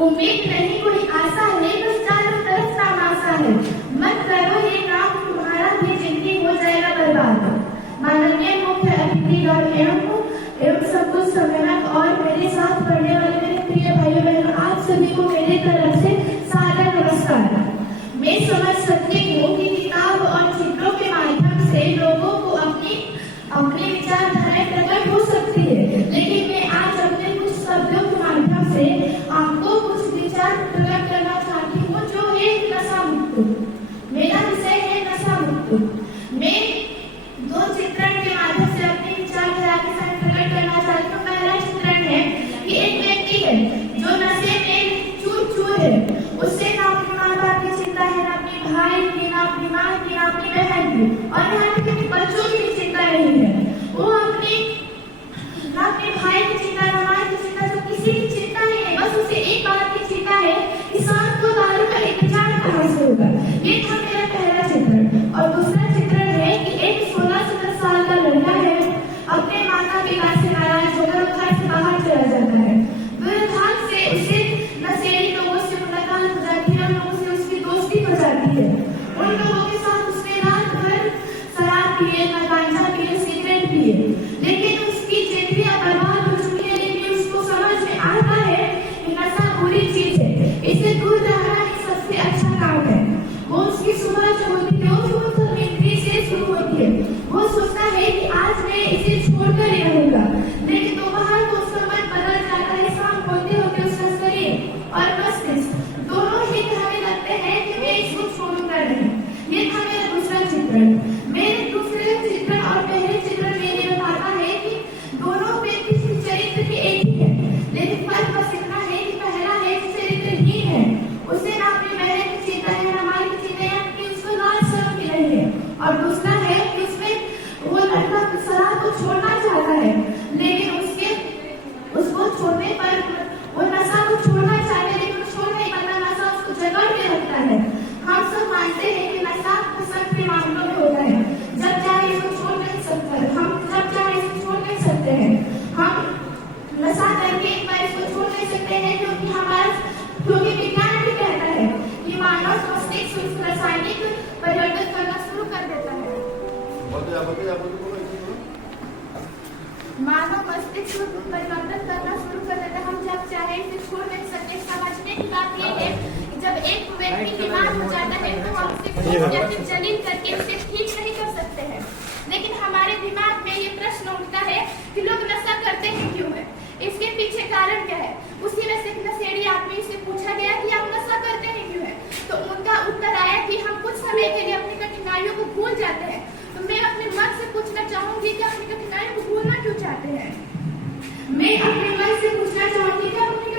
उम्मीद नहीं कोई आशा है, बस चारों तरफ तमाशा है। मत करो ये काम तुम्हारा भी, जिंदगी हो जाएगा बर्बाद। माननीय मुख्य अतिथिगण एवं सब कुछ सम्मेलक और मेरे साथ पढ़ने वाले मेरे प्रिय भाइयों बहनों, आप सभी को मेरी तरफ से सादर नमस्कार। मैं समझ सकती हूँ कि किताब और चित्रों के माध्यम से लोगों को अपनी विचारधाराएं प्रकट हो सकती है, लेकिन मैं आज अपने कुछ शब्दों के माध्यम से आपको कुछ विचार प्रकट करना चाहती हूँ जो है नशा मुक्त। मेरा विषय है नशा मुक्त। मैं दो चित्रण के माध्यम से अपनी विचारधारा के साथ प्रकट करना चाहती हूँ। पहला चित्रण है कि एक व्यक्ति है जो नशे में चूर चूर है। उससे ना अपने माँ बाप की चिंता है, ना अपने भाई की, ना अपनी माँ की, ना अपनी बहन की, और यहाँ तक कि बच्चों की भी चिंता नहीं है। वो ना अपने भाई की चिंता, ना माँ की चिंता, तो किसी की चिंता नहीं है। बस उसे एक बात की चिंता है कि शाम को दारू का इंतजार कहाँ से होगा। ये था मेरा पहला चित्रण। और दूसरा चित्रण है कि एक 16-17 साल का लड़का है, अपने माता पिता से नाराज होकर घर से बाहर चला जाता है। दुर्भाग्य से उसे नशेड़ी लोगों से मुलाकात हो जाती है और लोगों से उसकी दोस्ती हो जाती है। उन लोगों के साथ उसने रात भर शराब पिए, गांजा पिए, सिगरेट पिए, लेकिन उसकी जिंदगी बर्बाद हो चुकी है। लेकिन उसको समझ में आता है कि नशा बुरी चीज है, इससे दूर रहना ही सबसे अच्छा काम है। वो उसकी सुबह जो होती है वो धर्मेंद्री से शुरू होती है। वो सोचता है कि आज मैं इसे छोड़कर ही रहूंगा, लेकिन दोपहर को उसका मन बदल जाता है। शाम होते होते उसका शरीर और मस्तिष्क दोनों ही कहने लगते हैं कि मैं इसको छोड़ूंगा नहीं। ये था मेरा दूसरा चित्रण। मेरे दूसरे चित्रण और पहले चित्रण मेरे बताता है कि दोनों व्यक्ति चरित्र के एक ही है, लेकिन फर्क बस इतना है कि पहला है चरित्रहीन है, उसे ना अपनी बहन की चिंता है, ना माँ की चिंता है, कि उसको लाज शर्म की नहीं है। और दूसरा है कि उसमें वो लड़का शराब को छोड़ना चाहता है, लेकिन उसको छोड़ने पर वो नशा को छोड़ना चाहता है, लेकिन छोड़ नहीं पाता। नशा उसको जकड़ के रखता है। हम सब मानते हैं कि नशा पसंद के मामलों में होता है, जब चाहे इसको छोड़ नहीं सकते, हम जब चाहे इसको छोड़ नहीं सकते हैं। हम नशा करके एक बार इसको छोड़ नहीं सकते हैं, क्योंकि विज्ञान भी कहता है कि मानव मस्तिष्क रासायनिक परिवर्तन करना शुरू कर देता है। मानव मस्तिष्क परिवर्तन करना शुरू कर देता है। हम जब चाहे इसे छोड़ नहीं सकते। समझने की बात यह है कि जब एक व्यक्ति बीमार हो जाता है तो हम उसे जलील करके उसे ठीक नहीं कर सकते हैं, लेकिन हमारे दिमाग में ये प्रश्न उठता है कि लोग नशा करते हैं क्यों है, इसके पीछे कारण क्या है। उसी में से नशेड़ी आदमी से पूछा गया कि आप नशा करते हैं क्यों है, तो उनका उत्तर आया कि हम कुछ समय के लिए अपनी कठिनाइयों को भूल जाते हैं। तो मैं अपने मन से पूछना चाहूंगी कि अपनी कठिनाइयों को भूलना क्यों चाहते हैं। मैं अपने मन से पूछना चाहूंगी कि अपनी